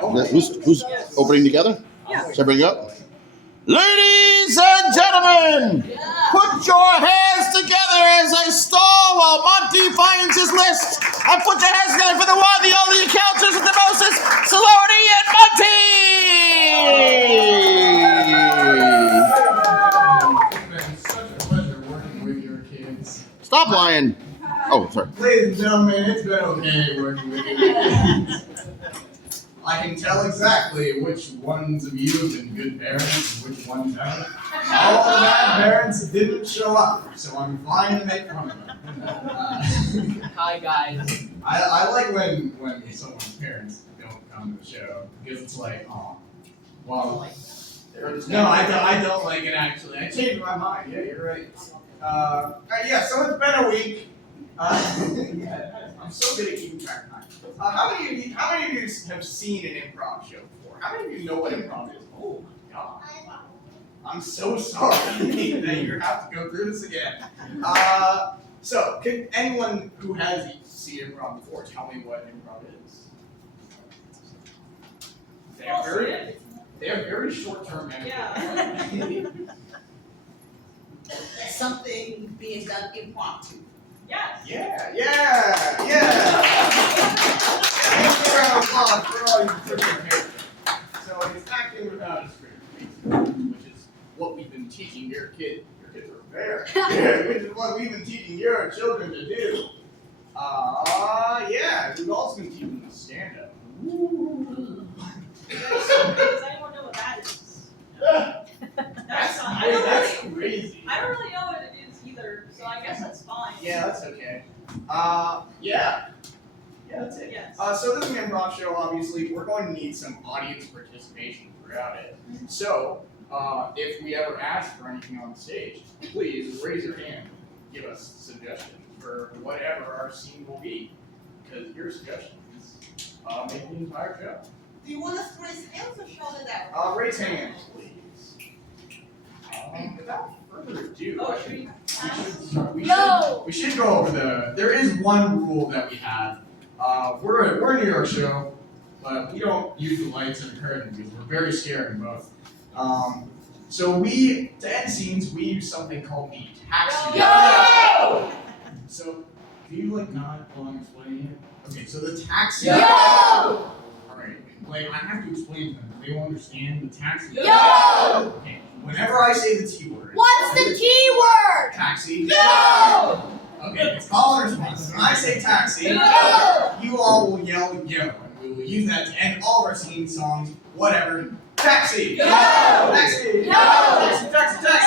Who's opening together? Should I bring you up? Ladies and gentlemen, put your hands together as I stall while Monty finds his list. And put your hands together for the one, the only encounters with the Moses, Saloni and Monty! It's been such a pleasure working with your kids. Stop lying. Oh, sorry. Ladies and gentlemen, it's been okay working with your kids. I can tell exactly which ones of you have been good parents and which ones haven't. All the bad parents didn't show up, so I'm fine to make fun of them. Hi guys. I like when someone's parents don't come to the show because it's like, oh, well, no, I don't like it actually. I changed my mind. Yeah, you're right. Yeah, so it's been a week. I'm so good at keeping track of time. How many of you have seen an improv show before? How many of you know what improv is? Oh my god. I'm so sorry that you have to go through this again. So, can anyone who has seen improv before tell me what improv is? They have very short-term memory. Yeah. Something being done impromptu. Yes. Yeah. Thank you, round of applause for all you different characters. So it's acting without a script, basically, which is what we've been teaching your kids. Your kids are fair. Which is what we've been teaching your children to do. Yeah. We've also been teaching them stand up. Does anyone know what that is? That's crazy. I don't really know what it is either, so I guess that's fine. Yeah, that's okay. Yeah, that's it. Yes. So this is an improv show, obviously. We're going to need some audience participation throughout it. So, if we ever ask for anything on stage, please raise your hand. Give us suggestions for whatever our scene will be. Because your suggestions make the entire show. Do you want us to raise hands or shout it out? Raise hands, please. Without further ado, Oh, should we? we should go over there is one rule that we have. We're a New York show, but we don't use the lights and the curtain because we're very scared both. So to end scenes, we use something called the taxi. Yo! So, do you nod while I'm explaining it? Okay, so the taxi. Yo! Alright, I have to explain to them. They will understand the taxi. Yo! Okay, whenever I say the T word. What's the T word? Taxi. Yo! Okay, it's call and response. When I say taxi, Yo! you all will yell yo, and we will use that to end all of our scenes, songs, whatever. Taxi! Yo! Taxi! Yo! Taxi, taxi, taxi!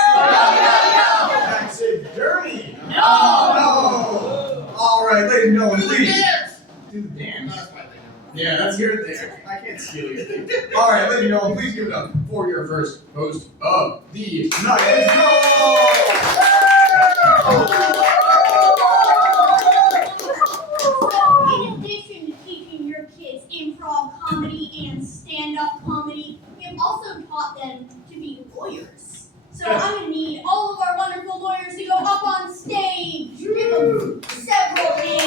Yo! Taxi journey! No! No! Alright, ladies and gentlemen, please. Do the dance. Yeah, that's your thing. I can't steal your thing. Alright, ladies and gentlemen, please give it up for your first host of the night. In addition to teaching your kids improv comedy and stand-up comedy, we have also taught them to be lawyers. So I'm going to need all of our wonderful lawyers to go up on stage. Give them several hands.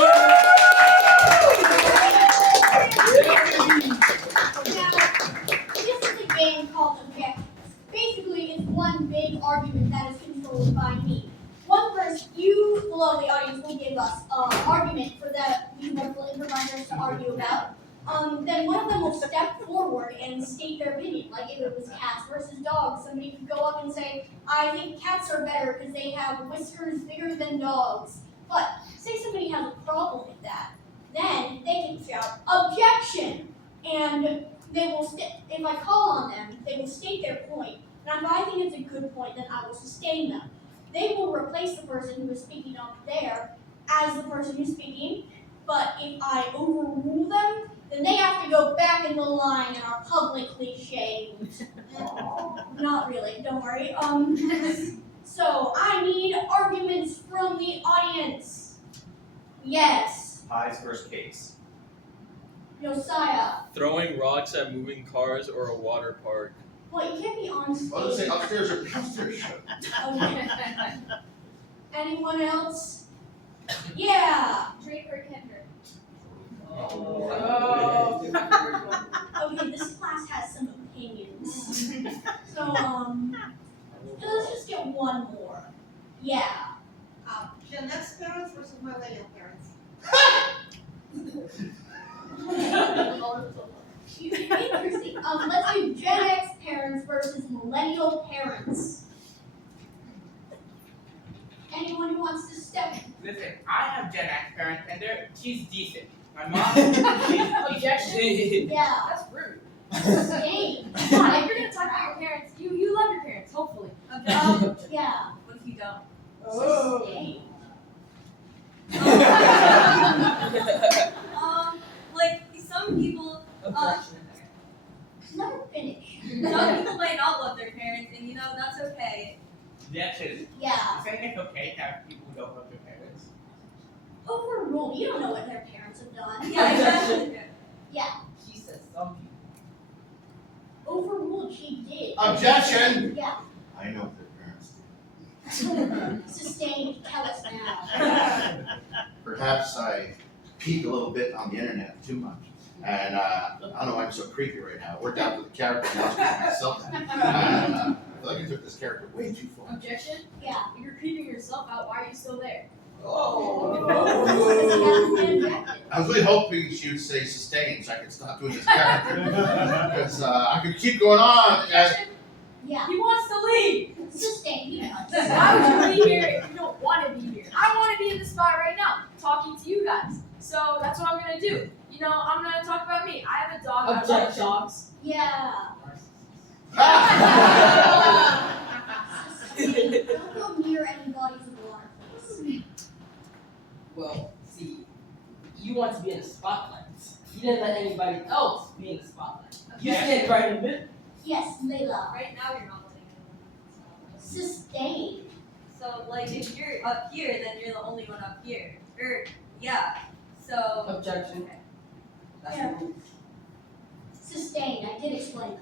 Now, this is a game called Objections. Basically, it's one big argument that is controlled by me. One person, you below the audience will give us an argument for these wonderful improvisers to argue about. Then one of them will step forward and state their opinion. Like if it was cats versus dogs, somebody could go up and say, I think cats are better because they have whiskers bigger than dogs. But say somebody has a problem with that, then they can shout, objection! And they will, if I call on them, they will state their point. And if I think it's a good point, then I will sustain them. They will replace the person who is speaking up there as the person who's speaking, but if I overrule them, then they have to go back in the line and are publicly shamed. Not really, don't worry. So I need arguments from the audience. Yes. Pies versus cakes. Josiah. Throwing rocks at moving cars or a water park. Well, you can't be on stage. Well, let's say upstairs or downstairs. Okay. Anyone else? Yeah. Drake or Kendrick? Okay, this let's just get one more. Yeah. Jeanette's parents versus millennial parents. Interesting. Let's do Gen X parents versus millennial parents. Anyone who wants to step in? Listen, I have Gen X parents and she's decent. My mom, she's Objection? Yeah. That's rude. Sustained. Come on, if you're gonna talk about your parents, you love your parents, hopefully. Yeah. What if you don't? Sustained. Like some people, Never finish. some people might not love their parents, and that's okay. Objection. Yeah. You think it's okay to have people who don't love their parents? Overruled. You don't know what their parents have done. Yeah, exactly. She said some people. Overruled. She did. Objection. Yeah. I know what their parents do. Sustained. Tell us now. Perhaps I peek a little bit on the internet too much. And I don't know why I'm so creepy right now. It worked out with the character and I was with myself. And I feel like I took this character way too far. Objection? Yeah. If you're creeping yourself out, why are you still there? Because he hasn't been infected. I was really hoping she would say sustain so I could stop doing this character. Because I could keep going on. Objection? Yeah. He wants to leave! Sustained. You know. Why would you be here if you don't want to be here? I want to be in this spot right now, talking to you guys. So that's what I'm gonna do. I'm gonna talk about me. I have a dog. I love dogs. Yeah. Sustained. Don't go near any bodies of water, please. Well, see, you want to be in the spotlight. You didn't let anybody else be in the spotlight. You stand right in the middle. Yes, Layla. Right now you're not letting anyone. Sustained. So like if you're up here, then you're the only one up here. Yeah. So Objection. That's Yeah. the rule. Sustained. I did explain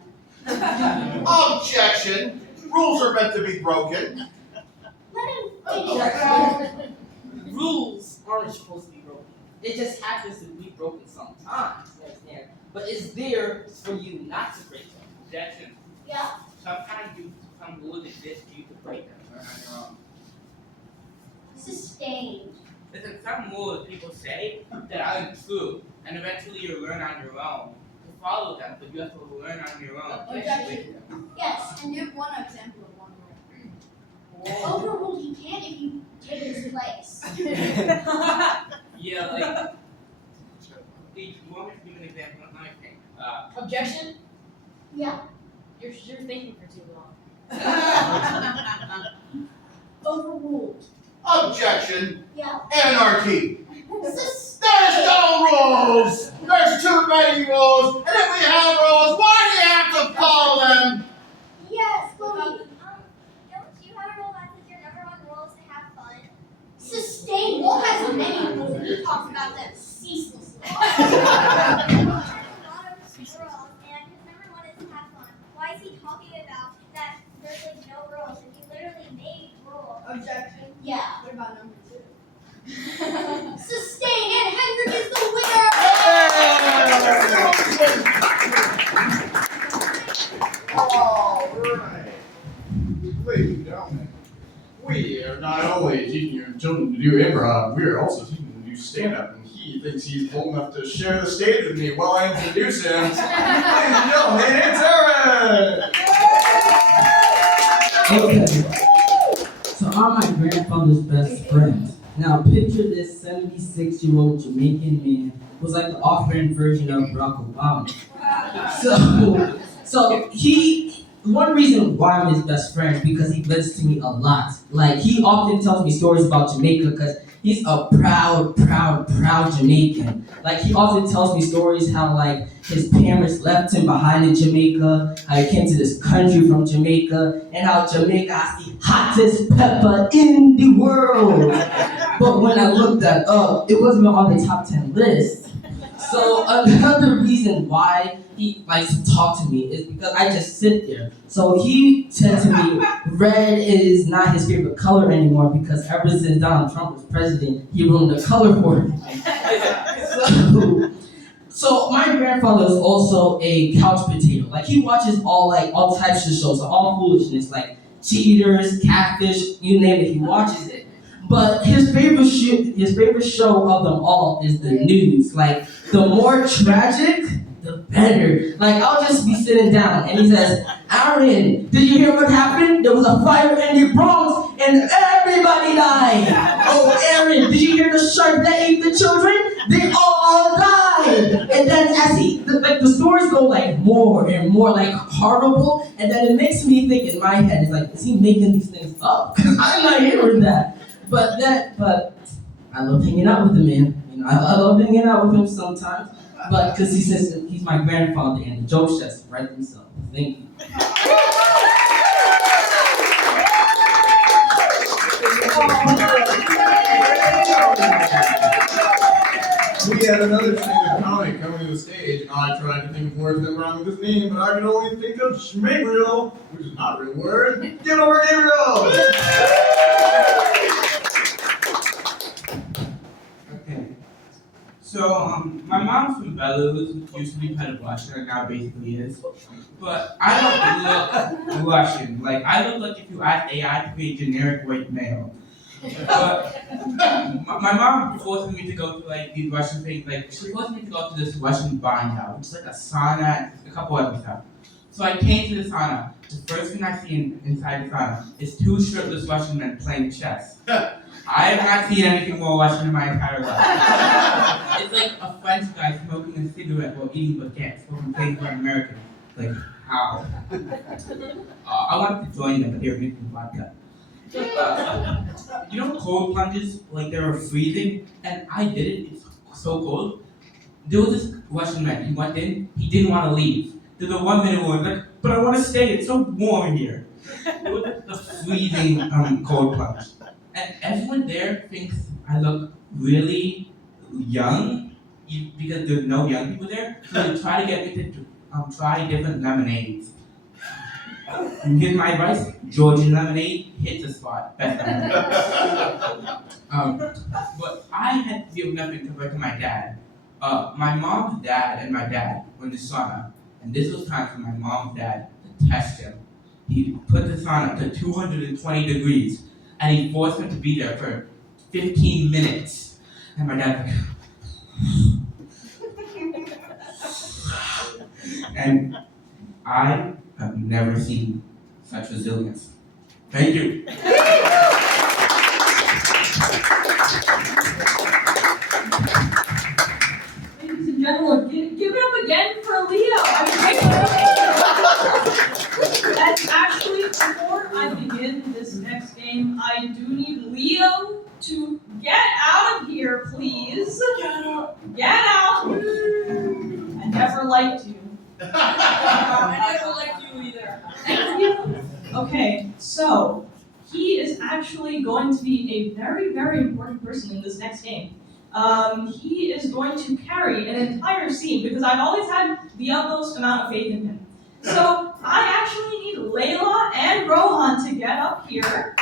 that. Objection. Rules are meant to be broken. Let him finish. Rules aren't supposed to be broken. It just happens to be broken sometimes, you understand? But it's there for you not to break them. Objection. Yeah. Sometimes some rules exist for you to break them. Learn on your own. Sustained. Listen, some rules people say that aren't true, and eventually you'll learn on your own to follow them, but you have to learn on your own. Objection. Yes. And give one example of one rule. Overruled. You can't if you take his place. Yeah, like, you want me to give an example of my thing? Objection? Yeah. You're thinking for too long. Overruled. Objection. Yeah. Anarchy. Sus- There's no rules. There's too many rules. And if we have rules, why do you have to follow them? Yes, Chloe. Don't you have a rule that says your number one rule is to have fun? Sustained. Will has many rules and he talks about them ceaselessly. He has a lot of rules, and his number one is to have fun. Why is he talking about that there's like no rules and he literally made rules? Objection. Yeah. What about number two? Sustained and Hendrik is the winner. Alright. Ladies and gentlemen, we are not only teaching your children to do improv, we are also teaching them to do stand-up, and he thinks he's old enough to share the stage with me while I introduce him. Ladies and gentlemen, it's Aaron! Okay. So I'm my grandfather's best friend. Now picture this 76-year-old Jamaican man who's like the off-brand version of Barack Obama. So one reason why I'm his best friend is because he listens to me a lot. Like he often tells me stories about Jamaica because he's a proud Jamaican. Like he often tells me stories how like his parents left him behind in Jamaica, how he came to this country from Jamaica, and how Jamaica has the hottest pepper in the world. But when I looked that up, it wasn't on the top 10 list. So another reason why he likes to talk to me is because I just sit there. So he said to me, red is not his favorite color anymore because ever since Donald Trump was president, he ruined the color for him. So my grandfather is also a couch potato. Like he watches all types of shows, all foolishness, like cheaters, catfish, you name it, he watches it. But his favorite show of them all is the news. Like the more tragic, the better. Like I'll just be sitting down and he says, "Aaron, did you hear what happened? There was a fire in the Bronx and everybody died. Oh, Aaron, did you hear the shark that ate the children? They all died." And then as the stories go like more and more like horrible, and then it makes me think in my head, it's like, is he making these things up? Because I'm not hearing that. But I love hanging out with the man. You know, I love hanging out with him sometimes. But because he says that he's my grandfather and the jokes just write themselves. Thank you. We had another stand-up comic coming to the stage, and I tried to think of words that rhyme with his name, but I could only think of Schmabriel, which is not a real word. Get over Gabriel! Okay. So, my mom's from Belarus, which used to be part of Russia, and now basically is. But I don't look Russian. Like, I look like if you asked AI to be a generic white male. But my mom forced me to go to like these Russian things. Like she forced me to go to this Russian barn house, which is like a sauna and a couple other stuff. So I came to the sauna. The first thing I see inside the sauna is two shirtless Russian men playing chess. I have not seen anything more Russian in my entire life. It's like a French guy smoking a cigarette while eating baguettes from playing for an American. Like how? I wanted to join them, but they were making vodka. You know cold plunges, like they were freezing, and I did it, it's so cold. There was this Russian man, he went in, he didn't want to leave. There was a 1 minute warning, like, but I want to stay, it's so warm in here. It was the freezing cold plunge. And everyone there thinks I look really young, because there's no young people there, so they try to get me to try different lemonades. Here's my advice: Georgian lemonade hits the spot. Best lemonade. But I had to give nothing compared to my dad. My mom's dad and my dad were in the sauna, and this was time for my mom's dad to test him. He put the sauna to 220 degrees, and he forced him to be there for 15 minutes. And my dad and I have never seen such resilience. Thank you. Ladies and gentlemen, give it up again for Leo. And actually, before I begin this next game, I do need Leo to get out of here, please. Get out. I never liked you. I never liked you either. Thank you. Okay, so he is actually going to be a very, very important person in this next game. He is going to carry an entire scene because I've always had the utmost amount of faith in him. So I actually need Layla and Rohan to get up here.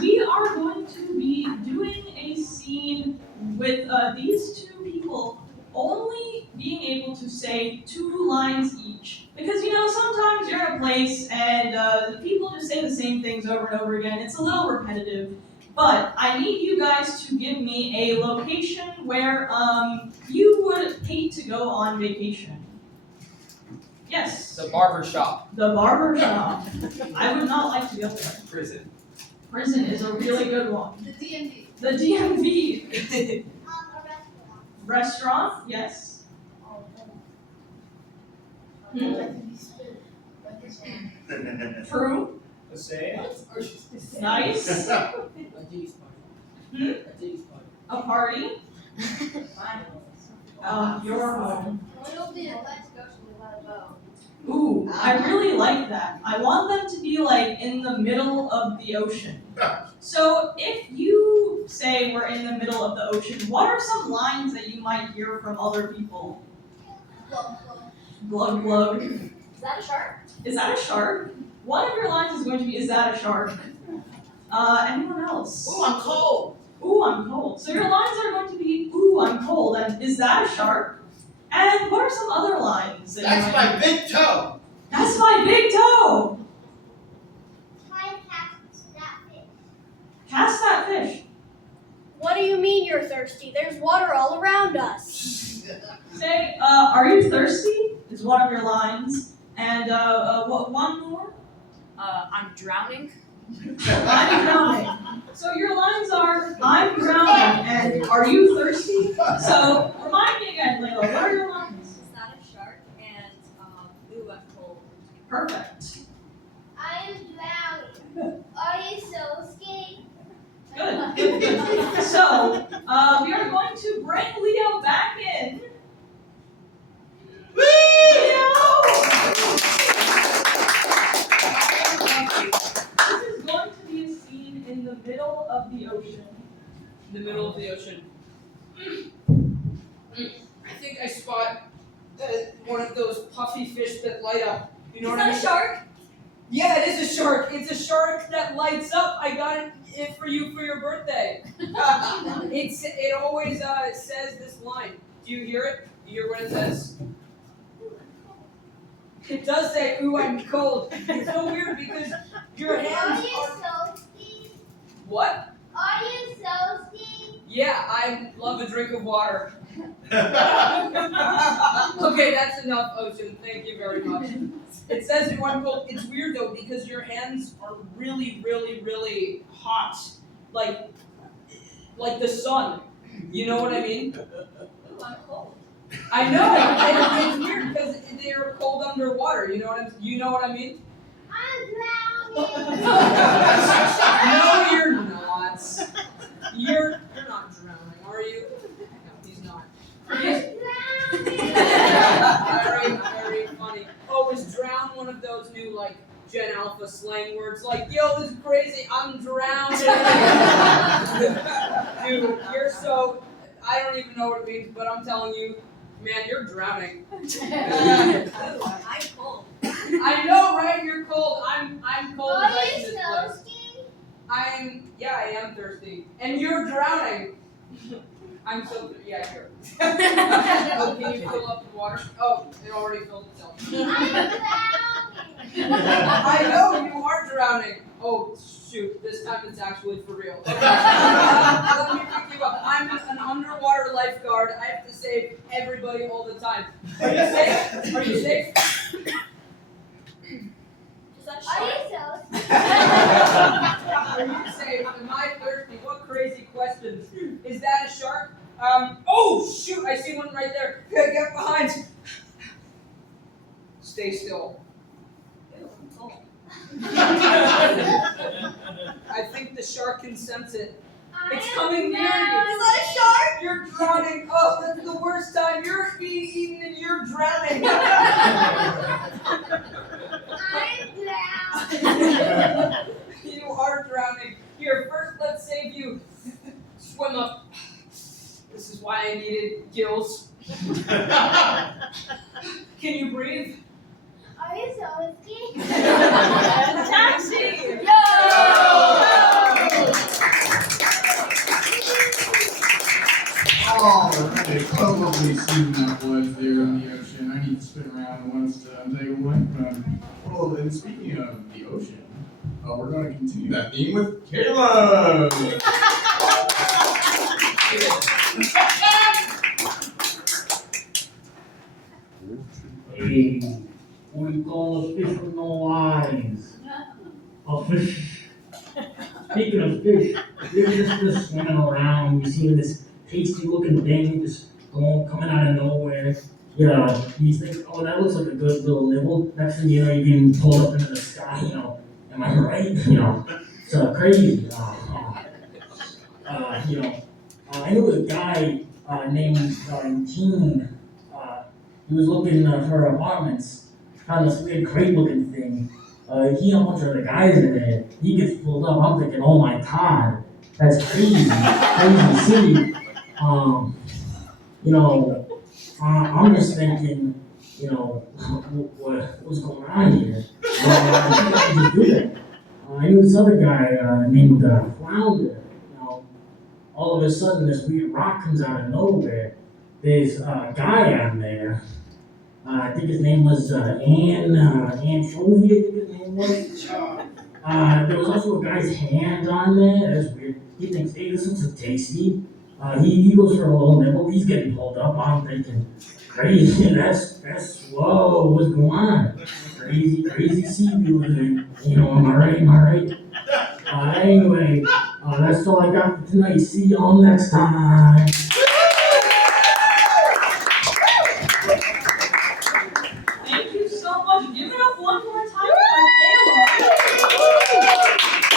We are going to be doing a scene with these two people only being able to say 2 lines each. Because, you know, sometimes you're in a place and the people just say the same things over and over again. It's a little repetitive. But I need you guys to give me a location where you would hate to go on vacation. Yes. The barber shop. The barber shop. I would not like to go there. Prison. Prison is a really good one. The DMV. The DMV. A restaurant. Restaurant, yes. True. Nice. A party. Your home. It'll be a let's go without a boat. Ooh, I really like that. I want them to be like in the middle of the ocean. So if you say we're in the middle of the ocean, what are some lines that you might hear from other people? Glug, glug. Glug glug. Is that a shark? Is that a shark? One of your lines is going to be, is that a shark? Anyone else? Ooh, I'm cold. ooh, I'm cold. So your lines are going to be, ooh, I'm cold. And is that a shark? And what are some other lines? That you That's might- my big toe. That's my big toe. Try and catch that fish. Cast that fish. What do you mean you're thirsty? There's water all around us. Say, are you thirsty? Is one of your lines. And what? One more. I'm drowning. I'm drowning. So your lines are, I'm drowning, and are you thirsty? So remind me again, Layla, what are your lines? Is that a shark? And ooh, I'm cold. Perfect. I am drowning. Are you so skinny? Good. Good. Good. So we are going to bring Leo back in. Leo! This is going to be a scene in the middle of the ocean. In the middle of the ocean. I think I spot one of those puffy fish that light up. You know Is what I that mean? a shark? Yeah, it is a shark. It's a shark that lights up. I got it for you for your birthday. It always says this line. Do you hear it? Do you hear what it says? It does say, "Ooh, I'm cold." It's so weird because your Are hands you are. thirsty? What? Are you thirsty? Yeah, I love a drink of water. Okay, that's enough, Ocean. Thank you very much. It says you want cold. It's weird though because your hands are really, really, really hot, like the sun. You know what I mean? Ooh, I'm cold. I know. It's weird because they're cold underwater. You know what I mean? I'm drowning. No, you're not. You're not drowning, are you? No, he's not. I'm drowning. Very, very funny. Oh, is drown one of those new like Gen Alpha slang words? Like, yo, this is crazy. I'm drowning. Dude, you're so. I don't even know what it means, but I'm telling you, man, you're drowning. Ooh, I'm cold. I know, right? You're cold. I'm cold as Are ice in you this place. thirsty? I am thirsty. And you're drowning. I'm so, yeah, sure. Oh, can you fill up the water? Oh, it already filled itself. I'm drowning. I know you are drowning. Oh, shoot, this time it's actually for real. Okay. Let me pick you up. I'm an underwater lifeguard. I have to save everybody all the time. Are you safe? Are you safe? Is that a Are shark? you thirsty? Are you safe? Am I thirsty? What crazy questions. Is that a shark? Oh, shoot, I see one right there. Get behind. Stay still. Ooh, I'm cold. I think the shark can sense it. I It's am coming near you. drowning. Is that a shark? You're drowning. Oh, that's the worst time. You're being eaten and you're drowning. I'm drowning. You are drowning. Here, first let's save you. Swim up. This is why I needed gills. Can you breathe? Are you thirsty? Taxi! Alright, what a lovely scene that was there in the ocean. I need to spin around once to take a look. Well, and speaking of the ocean, we're going to continue that theme with Caleb. Hey, what do you call a fish with no lines? A fish. Speaking of fish, you're just swimming around, you see this tasty looking thing just coming out of nowhere. Yeah, you think, oh, that looks like a good little nibble. Next thing you know, you're getting pulled up into the sky, am I right? It's crazy. I knew a guy named Eugene. He was looking for apartments, found this weird crate looking thing. He and a bunch of other guys in there. He gets pulled up. I'm thinking, oh my god, that's crazy, crazy city. I'm just thinking, what's going on here? I just do that. I knew this other guy named Flounder. all of a sudden this weird rock comes out of nowhere. There's a guy on there. I think his name was Anchovy, I think his name was. There was also a guy's hand on there. That's weird. He thinks, hey, this looks tasty. He goes for a little nibble. He's getting pulled up. I'm thinking, crazy. That's whoa. What's going on? Crazy seafood. You know, am I right? Anyway, that's all I got for tonight. See y'all next time. Thank you so much. Give it up one more time for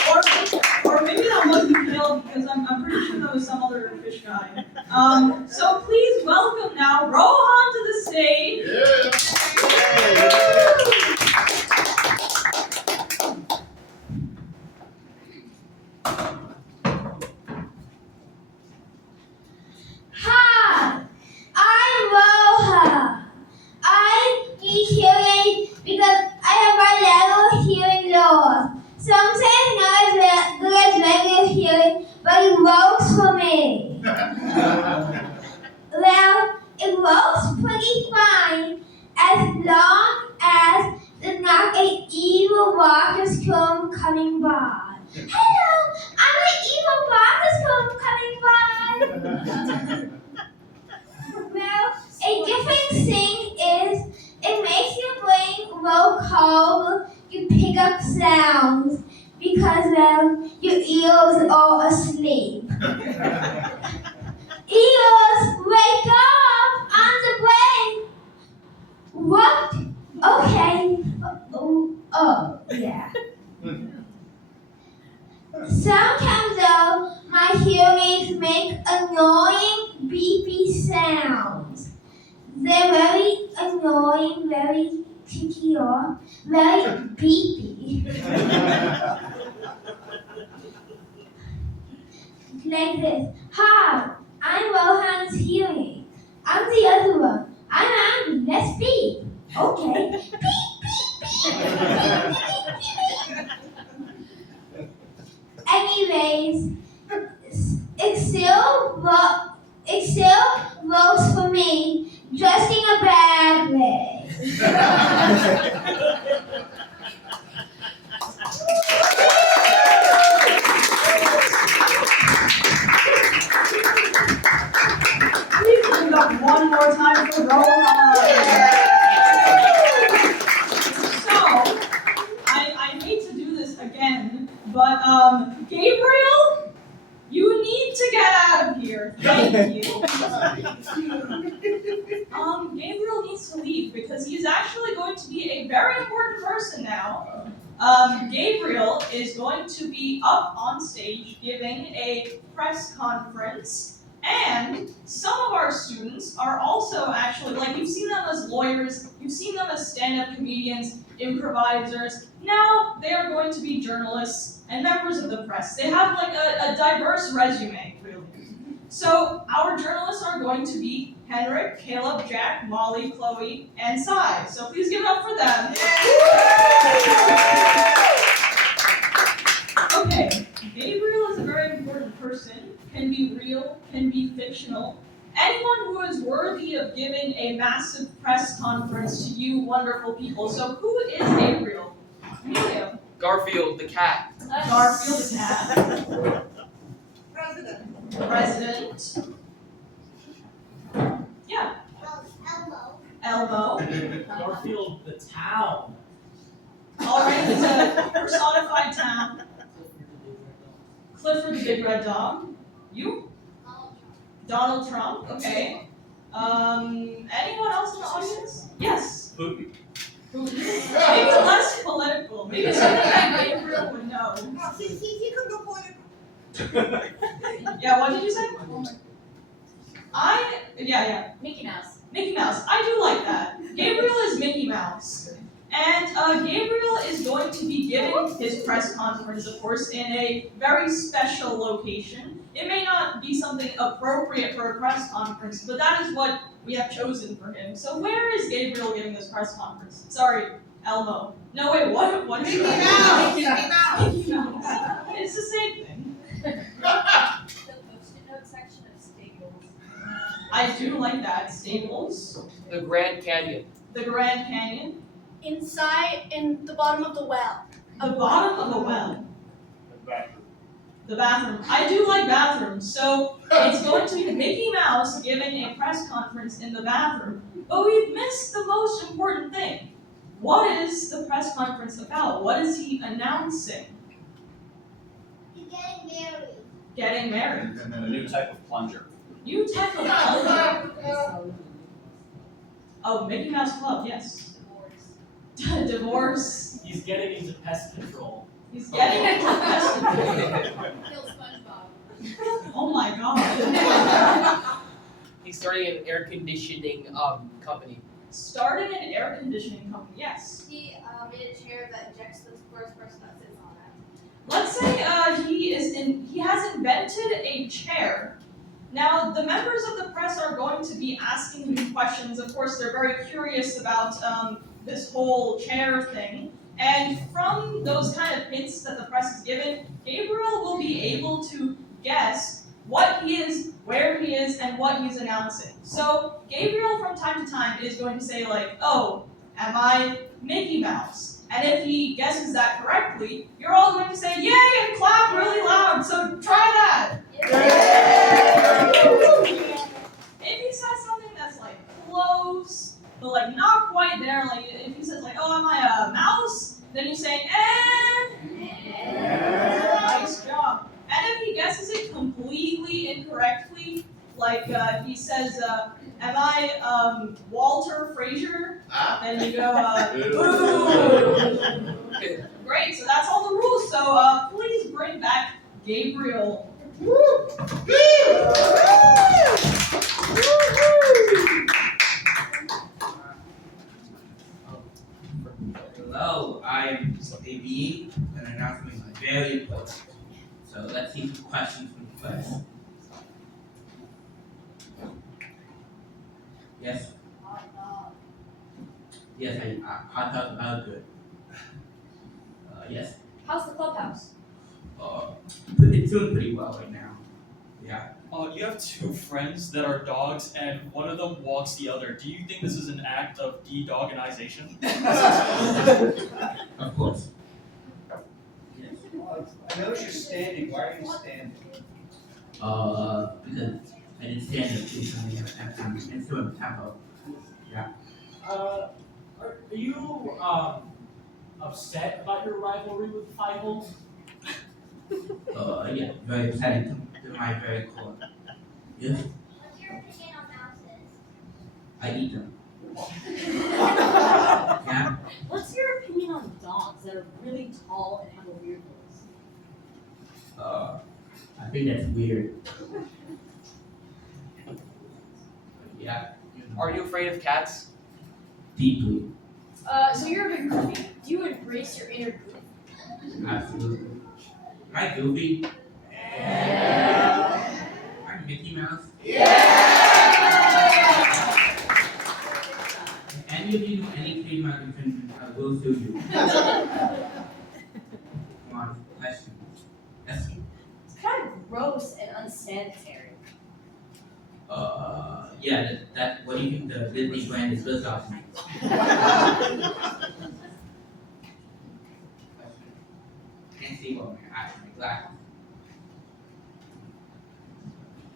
Caleb. Or maybe that wasn't Caleb because I'm pretty sure that was some other fish guy. So please welcome now Rohan to the stage. Hi, I'm Roha. I need hearing because I have my level hearing loss. Some say it's not as good as regular hearing, but it works for me. Well, it works pretty fine as long as there's not an evil walker's comb coming by. Hello, I'm an evil walker's coming by. Well, a different thing is it makes your brain grow cold. You pick up sounds because your ears are asleep. Ears, wake up! I'm the brain. What? Okay. Oh, yeah. Sometimes though, my hearing aids make annoying beepy sounds. They're very annoying, very ticky off, very beepy. Like this. Hi, I'm Rohan's hearing. I'm the other one. I'm Andy. Let's beep. Okay. Beep, beep, beep. Anyways, it still works for me, just in a bad way. Please give it up one more time for Rohan. So, I hate to do this again, but Gabriel, you need to get out of here. Thank you. Gabriel needs to leave because he's actually going to be a very important person now. Gabriel is going to be up on stage giving a press conference. And some of our students are also actually, like, you've seen them as lawyers, you've seen them as stand-up comedians, improvisers. Now they are going to be journalists and members of the press. They have like a diverse resume, really. So our journalists are going to be Henrik, Caleb, Jack, Molly, Chloe, and Sai. So please give it up for them. Okay, Gabriel is a very important person, can be real, can be fictional. Anyone who is worthy of giving a massive press conference to you wonderful people. So who is Gabriel? Emilio. Garfield the cat. Garfield the cat. President. Yeah. Elmo. Garfield the town. Alright, it's a personified town. Clifford the Big Red Dog. You? Donald Trump, okay. Anyone else in the audience? Yes. Putin. Maybe less political. Maybe something that Gabriel would know. He could go political. Yeah, what did you say? Yeah. Mickey Mouse. Mickey Mouse. I do like that. Gabriel is Mickey Mouse. And Gabriel is going to be giving his press conference, of course, in a very special location. It may not be something appropriate for a press conference, but that is what we have chosen for him. So where is Gabriel giving this press conference? Sorry, Elmo. No, wait, what? Mickey Mouse. Mickey Mouse. Mickey Mouse. It's the same thing. The Post-it note I do like that. Staples. The Grand Canyon. The Grand Canyon. Inside, in the bottom of the well. The bottom of a well. The bathroom. I do like bathrooms, so it's going to be Mickey Mouse giving a press conference in the bathroom. But we've missed the most important thing. What is the press conference about? What is he announcing? He's getting married. Getting married. And then a new type of plunger. New type of plunger. Oh, Mickey Mouse Club, yes. Divorce. He's getting into pest control. He's getting into pest control. Kill SpongeBob. Oh my god. He's starting an air conditioning company. Starting an air conditioning company, yes. He made a chair that ejects the first person that sits on it. Let's say he has invented a chair. Now, the members of the press are going to be asking him questions. Of course, they're very curious about this whole chair thing. And from those kind of hints that the press is given, Gabriel will be able to guess what he is, where he is, and what he's announcing. So, Gabriel from time to time is going to say like, oh, am I Mickey Mouse? And if he guesses that correctly, you're all going to say, yay, and clap really loud, so try that. If he says something that's like close, but like not quite there, like if he says like, oh, am I a mouse? Then you say, nice job. And if he guesses it completely incorrectly, like he says, am I Walter Frazier? Then you go, boo. Great, so that's all the rules. So please bring back Gabriel. Hello, I'm AB, and an announcement is very important. So let's see some questions from the class. Yes? Yes, hot dog about good. Yes? How's the clubhouse? It's doing pretty well right now. Yeah. You have two friends that are dogs, and one of them walks the other. Do you think this is an act of de-doganization? Of course. Yes. I notice you're standing. Why are you standing? Because I didn't stand up too many times and still in tempo. Yeah. Are you upset about your rivalry with Feigl? Yeah, very upsetting to my very core. Yeah. What's your opinion on mouses? I eat them. Yeah. What's your opinion on dogs that are really tall and have a weird voice? I think that's weird. Yeah. Are you afraid of cats? Deeply. So you're a bit goofy. Do you embrace your inner goof? Absolutely. Am I Goofy? Yeah. I'm Mickey Mouse? Yeah. If any of you do any trademark infringement, I will sue you. Come on, questions. Yes. It's kind of gross and unsanitary. Yeah, that what do you think the Disney brand is built off? Can't see what my eyes, my glasses.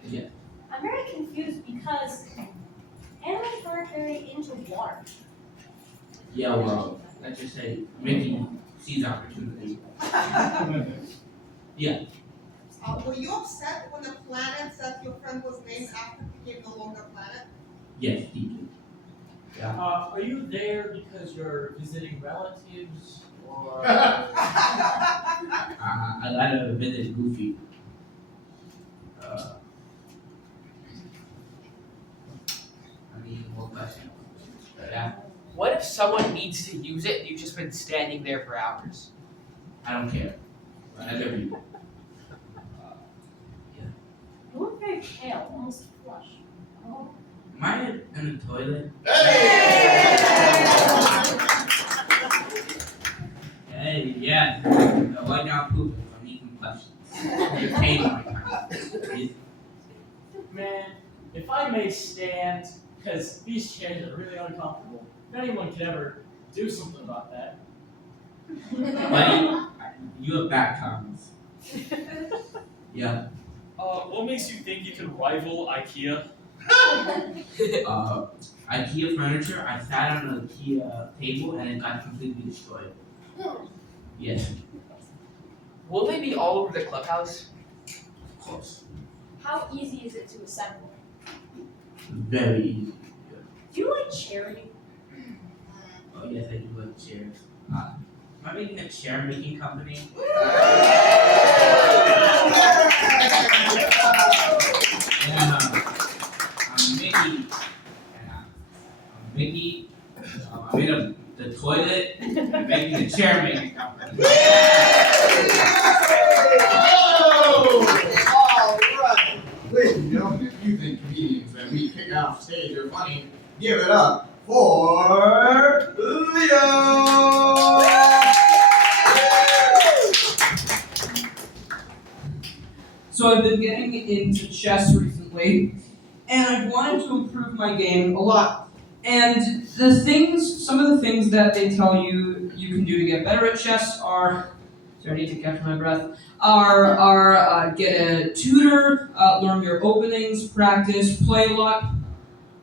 Yeah. I'm very confused because animals aren't very into water. Yeah, well, let's just say Mickey sees opportunity. Yeah. Were you upset when the planet that your friend was named after became no longer a planet? Yes, deeply. Yeah. Are you there because you're visiting relatives or? I got to visit Goofy. I mean, more questions. Yeah. What if someone needs to use it and you've just been standing there for hours? I don't care. Other people. You look very pale, almost flush. Oh. Am I in the toilet? Hey, yeah. No, right now I'm pooping, so I need some questions. You're taking my time. Man, if I I may stand, because these chairs are really uncomfortable. If anyone could ever do something about that. Buddy, you have back problems. Yeah. What makes you think you can rival IKEA? IKEA furniture, I sat on an IKEA table and it got completely destroyed. Yes, Will they be all over the clubhouse? of course. How easy is it to assemble? Very easy. Do you like charity? Oh yes, I do like chairs. Am I making a chair making company? Yeah, I'm Mickey. I'm Mickey. I made up the toilet and making the chair making company. Alright. Ladies and gentlemen, if you think comedians that we kick off stage are funny, give it up for Leo! So I've been getting into chess recently, and I've wanted to improve my game a lot. And some of the things that they tell you you can do to get better at chess are, sorry, I need to catch my breath, are get a tutor, learn your openings, practice, play a lot,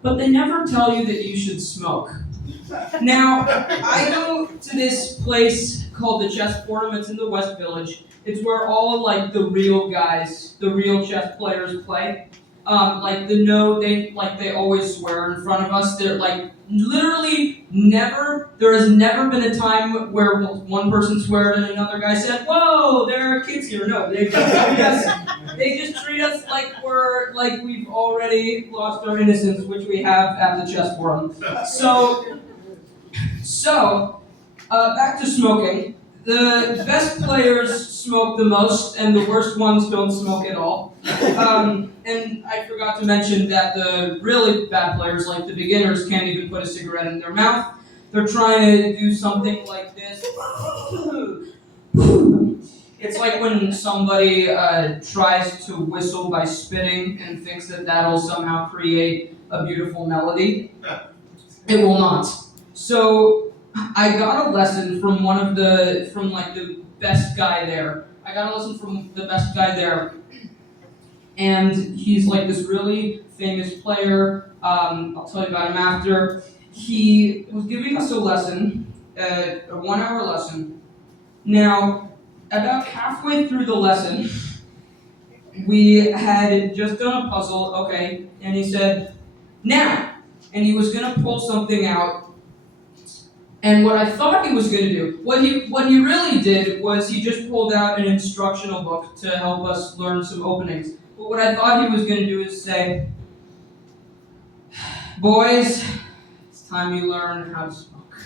but they never tell you that you should smoke. Now, I go to this place called the Chess Forum. It's in the West Village. It's where all like the real guys, the real chess players play. They always swear in front of us. They're like literally never. There has never been a time where one person sweared and another guy said, "Whoa, there are kids here." No, they just treat us like we've already lost our innocence, which we have at the chess forum. So back to smoking. The best players smoke the most, and the worst ones don't smoke at all. And I forgot to mention that the really bad players, like the beginners, can't even put a cigarette in their mouth. They're trying to do something like this. It's like when somebody tries to whistle by spitting and thinks that that'll somehow create a beautiful melody. It will not. So I got a lesson from the best guy there. I got a lesson from the best guy there. And he's like this really famous player. I'll tell you about him after. He was giving us a lesson, a 1-hour lesson. Now, about halfway through the lesson, we had just done a puzzle, okay, and he said, "Now," and he was gonna pull something out. And what I thought he was going to do, what he really did was he just pulled out an instructional book to help us learn some openings. But what I thought he was going to do is say, "Boys, it's time you learn how to smoke."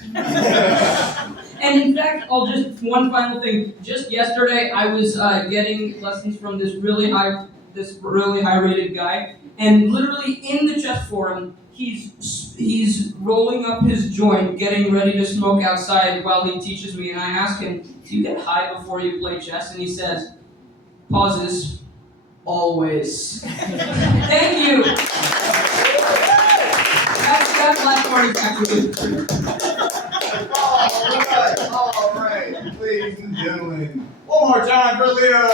And in fact, one final thing. Just yesterday, I was getting lessons from this really high rated guy, and literally in the chess forum, he's rolling up his joint, getting ready to smoke outside while he teaches me. And I ask him, "Do you get high before you play chess?" And he says, pauses, "Always." Thank you. That last part is actually true. All right, ladies and gentlemen, one more time for Leo.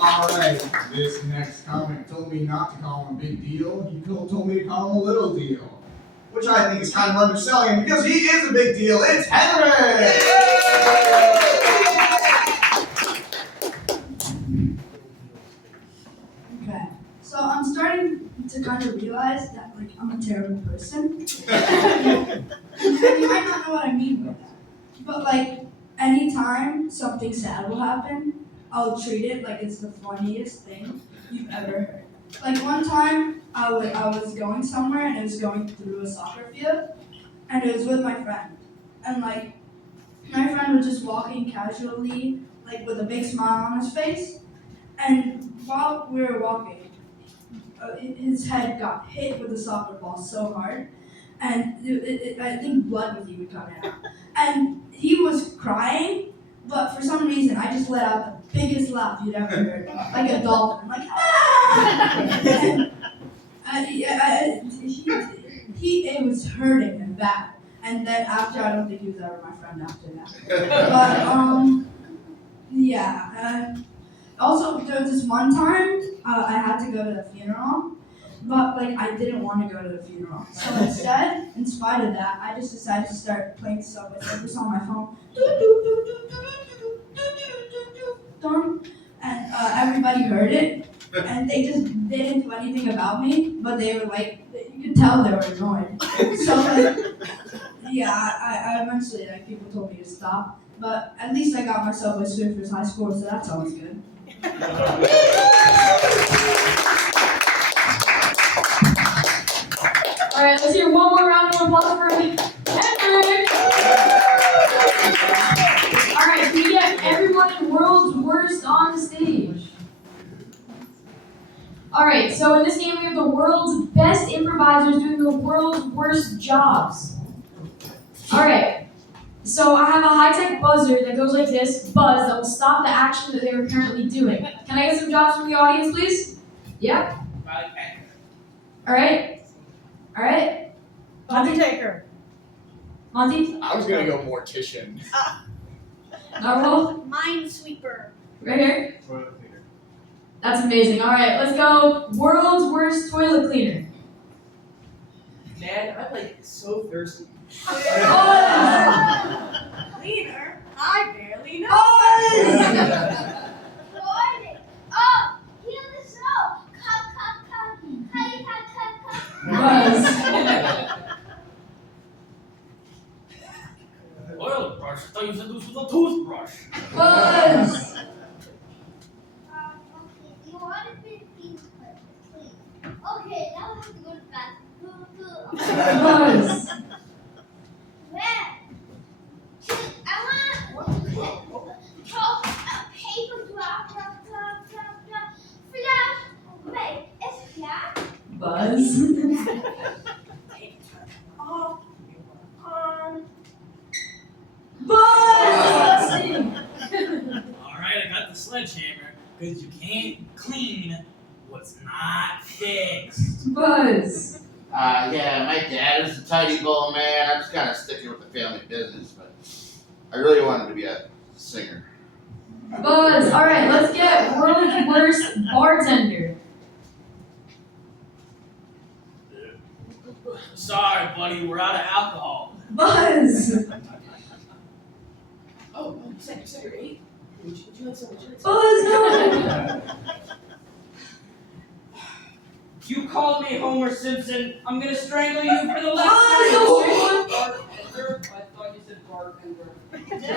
All right, this next comic told me not to call him a big deal. He told me to call him a little deal, which I think is kind of underselling him because he is a big deal. It's Henry. Okay, so I'm starting to kind of realize that like I'm a terrible person. You might not know what I mean by that, but like anytime something sad will happen, I'll treat it like it's the funniest thing you've ever heard. Like one time, I was going somewhere and I was going through a soccer field, and it was with my friend. And like, my friend was just walking casually, like with a big smile on his face. And while we were walking, his head got hit with a soccer ball so hard, and I think blood was even coming out. And he was crying, but for some reason, I just let out the biggest laugh you'd ever heard, like a dolphin. I'm like, ah! It was hurting him bad. And then after, I don't think he was ever my friend after that. But, yeah. Also, there was this one time, I had to go to the funeral, but, like, I didn't want to go to the funeral. So instead, in spite of that, I just decided to start playing Subway Surfers on my phone. And everybody heard it, and they just didn't do anything about me, but they were like, you could tell they were annoyed. So, like, yeah, I eventually, like, people told me to stop, but at least I got myself a Surfers high score, so that's always good. Alright, let's hear one more round of applause for Henrik! Alright, we get everyone in World's Worst on stage. Alright, so in this game we have the world's best improvisers doing the world's worst jobs. Alright, so I have a high-tech buzzer that goes like this, buzz, that will stop the action that they were currently doing. Can I get some jobs from the audience, please? Yeah? Alright. Alright. Undertaker. Monty? I was gonna go mortician. Narwhal? Minesweeper. Right here? That's amazing. Alright, let's go. World's worst toilet cleaner. Man, I'm like so thirsty. Cleaner? I barely know. Toilet. Oh, heal the soul. Come. Honey, come. Buzz. Oil brush. I thought you said this was a toothbrush. Buzz. Okay, you want to be clean. Okay, now we have to go to the bathroom. Buzz. Where? I want a paper drop. Flash. Wait, it's flash? Buzz. Buzz! Alright, I got the sledgehammer, because you can't clean what's not fixed. Buzz. Yeah, my dad is a tidy bowl man. I'm just kind of sticking with the family business, but I really wanted to be a singer. Buzz. Alright, let's get world's worst bartender. Sorry, buddy, we're out of alcohol. Buzz. Oh, you said you're 8? Would you like some? Buzz, no. You called me Homer Simpson. I'm gonna strangle you for the last Oh, time. Bartender? I thought you said bartender. Sir,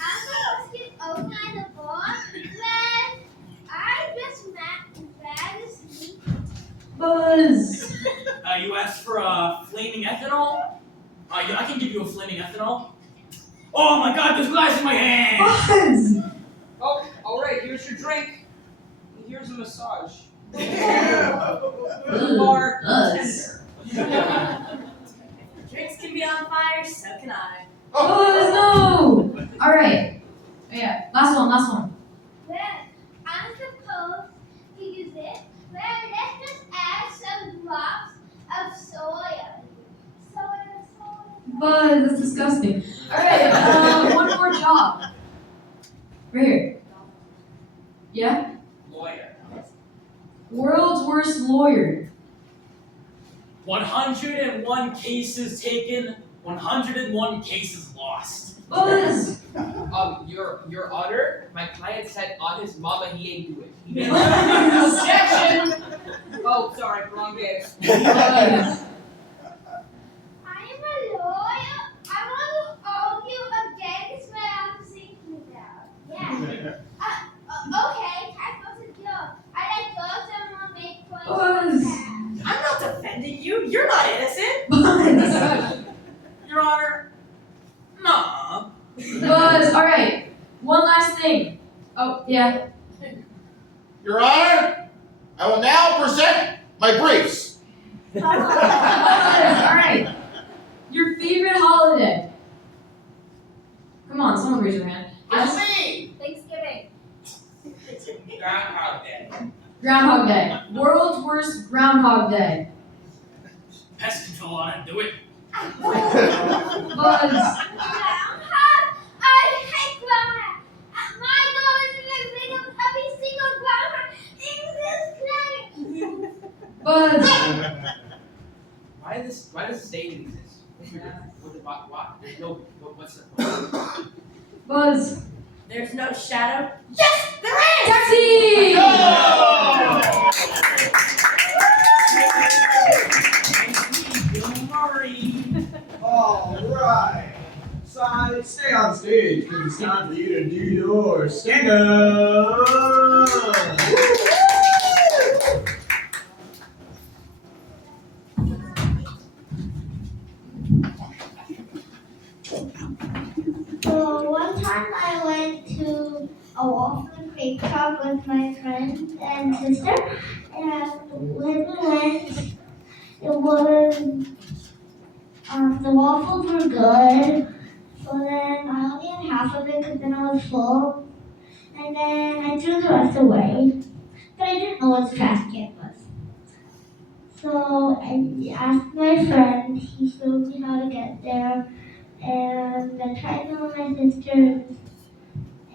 I'm supposed to open the board when I just met asleep. Buzz. You asked for flaming ethanol? Yeah, I can give you a flaming ethanol. Oh my god, there's glass in my hand! Buzz. Oh, alright, here's your drink. And here's a massage. Buzz. Drinks can be on fire, so can I. Buzz, no. Alright. Yeah, last one. Well, I'm supposed to use it. Well, let's just add some drops of soya. Buzz, that's disgusting. Alright, one more job. Right here. Yeah? Lawyer. World's worst lawyer. 101 cases taken, 101 cases lost. Buzz. Your Honor, my client said on his mama he ain't do it. He made objection. Oh, sorry, wrong game. Buzz. I'm a lawyer. I want to argue against what I'm thinking about. Yeah. Okay, I'm supposed to go. I like girls that want to make fun Buzz. I'm not defending you. You're not innocent. Buzz. Your Honor, nah. Buzz. Alright, one last thing. Oh, yeah. Your Honor, I will now present my briefs. Buzz. Alright. Your favorite holiday. Come on, someone raise your hand. It's me. Thanksgiving. Groundhog Groundhog Day. World's worst Groundhog Day. Pest control on it. Do it. Buzz. I hate groundhog. My goal is to get rid of every single groundhog in this planet. Buzz. Why does Satan exist? Why? There's no what's the point? Buzz. There's no shadow. Yes, there is. Taxi. Alright. Side, stay on stage because it's time for you to do your stand up. So one time I went to a waffle and cake shop with my friend and sister, and when we went, it was the waffles were good. So then I only had half of it because then I was full, and then I threw the rest away. But I didn't know what the trash can was. So I asked my friend. He showed me how to get there. And I tried to with my sisters,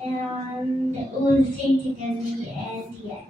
and it was the same thing as me, and yes.